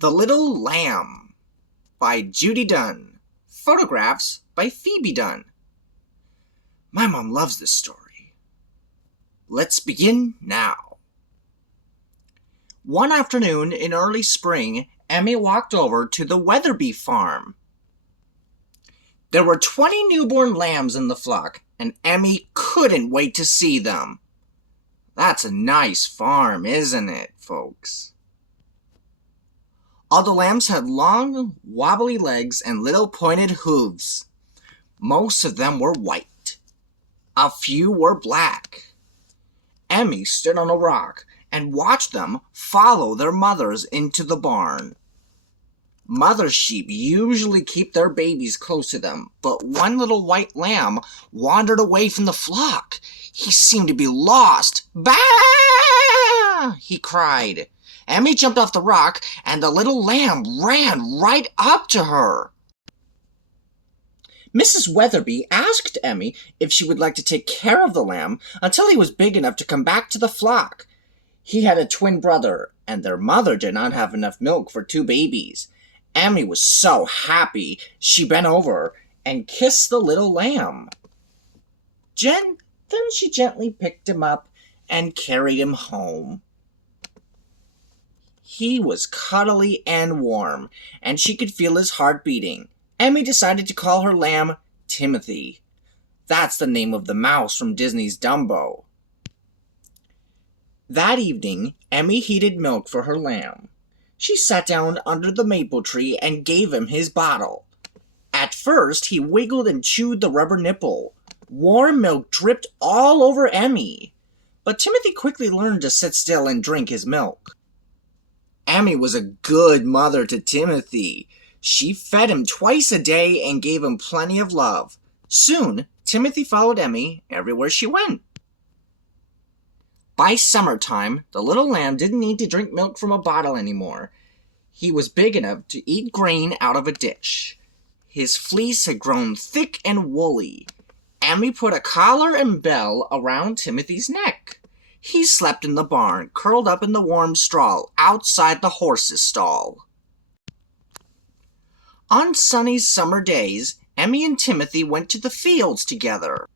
The Little Lamb by Judy Dunn. Photographs by Phoebe Dunn. My mom loves this story. Let's begin now. One afternoon in early spring, Emmy walked over to the Weatherby farm. There were 20 newborn lambs in the flock, and Emmy couldn't wait to see them. That's a nice farm, isn't it, folks? All the lambs had long, wobbly legs and little pointed hooves. Most of them were white. A few were black. Emmy stood on a rock and watched them follow their mothers into the barn. Mother sheep usually keep their babies close to them, but one little white lamb wandered away from the flock. He seemed to be lost. "Bah!" he cried. Emmy jumped off the rock, and the little lamb ran right up to her. Mrs. Weatherby asked Emmy if she would like to take care of the lamb until he was big enough to come back to the flock. He had a twin brother, and their mother did not have enough milk for 2 babies. Emmy was so happy, she bent over and kissed the little lamb. Then she gently picked him up and carried him home. He was cuddly and warm, and she could feel his heart beating. Emmy decided to call her lamb Timothy. That's the name of the mouse from Disney's Dumbo. That evening, Emmy heated milk for her lamb. She sat down under the maple tree and gave him his bottle. At first, he wiggled and chewed the rubber nipple. Warm milk dripped all over Emmy. But Timothy quickly learned to sit still and drink his milk. Emmy was a good mother to Timothy. She fed him twice a day and gave him plenty of love. Soon, Timothy followed Emmy everywhere she went. By summertime, the little lamb didn't need to drink milk from a bottle anymore. He was big enough to eat grain out of a dish. His fleece had grown thick and woolly. Emmy put a collar and bell around Timothy's neck. He slept in the barn, curled up in the warm straw outside the horse's stall. On sunny summer days, Emmy and Timothy went to the fields together.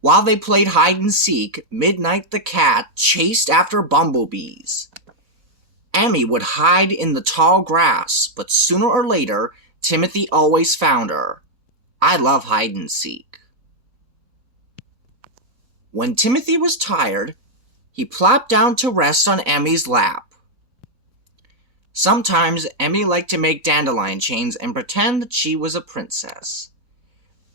While they played hide-and-seek, Midnight the cat chased after bumblebees. Emmy would hide in the tall grass, but sooner or later, Timothy always found her. I love hide-and-seek. When Timothy was tired, he plopped down to rest on Emmy's lap. Sometimes Emmy liked to make dandelion chains and pretend that she was a princess.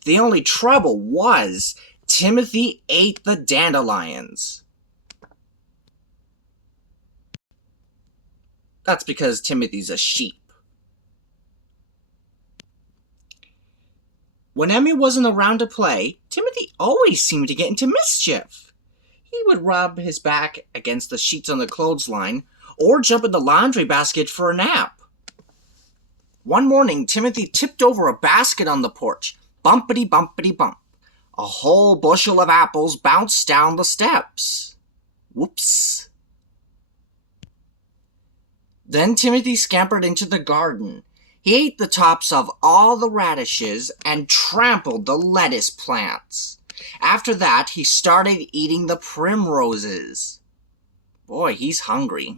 The only trouble was Timothy ate the dandelions. That's because Timothy's a sheep. When Emmy wasn't around to play, Timothy always seemed to get into mischief. He would rub his back against the sheets on the clothesline or jump in the laundry basket for a nap. One morning, Timothy tipped over a basket on the porch. Bumpity bumpity bump. A whole bushel of apples bounced down the steps. Whoops. Then Timothy scampered into the garden. He ate the tops of all the radishes and trampled the lettuce plants. After that, he started eating the primroses. Boy, he's hungry,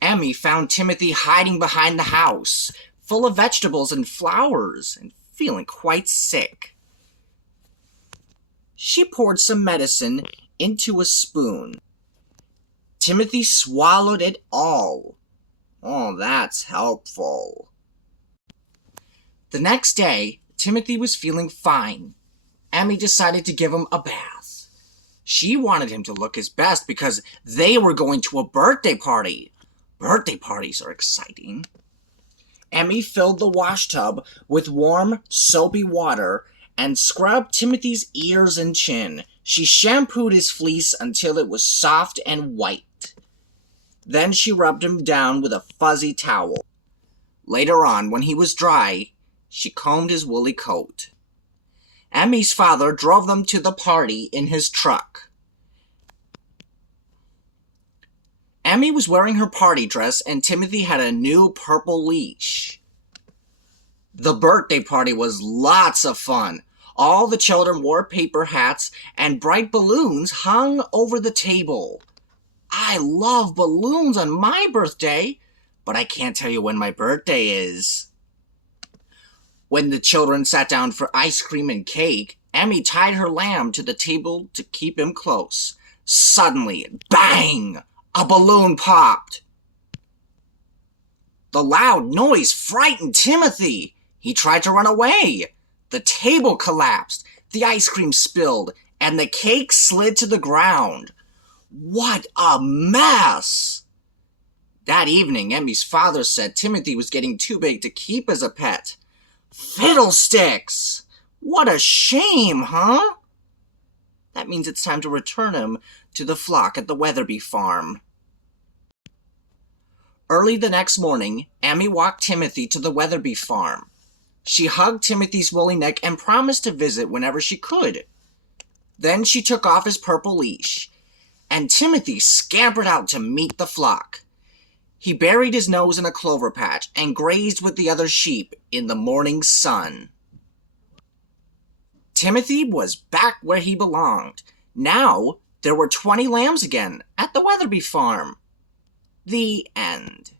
Emmy found Timothy hiding behind the house, full of vegetables and flowers, and feeling quite sick. She poured some medicine into a spoon. Timothy swallowed it all. Oh, that's helpful. The next day, Timothy was feeling fine. Emmy decided to give him a bath. She wanted him to look his best because they were going to a birthday party. Birthday parties are exciting. Emmy filled the washtub with warm, soapy water and scrubbed Timothy's ears and chin. She shampooed his fleece until it was soft and white. Then she rubbed him down with a fuzzy towel. Later on, when he was dry, she combed his woolly coat. Emmy's father drove them to the party in his truck. Emmy was wearing her party dress and Timothy had a new purple leash. The birthday party was lots of fun. All the children wore paper hats and bright balloons hung over the table. I love balloons on my birthday, but I can't tell you when my birthday is. When the children sat down for ice cream and cake, Emmy tied her lamb to the table to keep him close. Suddenly, bang! A balloon popped. The loud noise frightened Timothy. He tried to run away. The table collapsed, the ice cream spilled, and the cake slid to the ground. What a mess! That evening, Emmy's father said Timothy was getting too big to keep as a pet. Fiddlesticks! What a shame, huh? That means it's time to return him to the flock at the Weatherby farm. Early the next morning, Emmy walked Timothy to the Weatherby farm. She hugged Timothy's woolly neck and promised to visit whenever she could. Then she took off his purple leash, and Timothy scampered out to meet the flock. He buried his nose in a clover patch and grazed with the other sheep in the morning sun. Timothy was back where he belonged. Now there were 20 lambs again at the Weatherby farm. The end.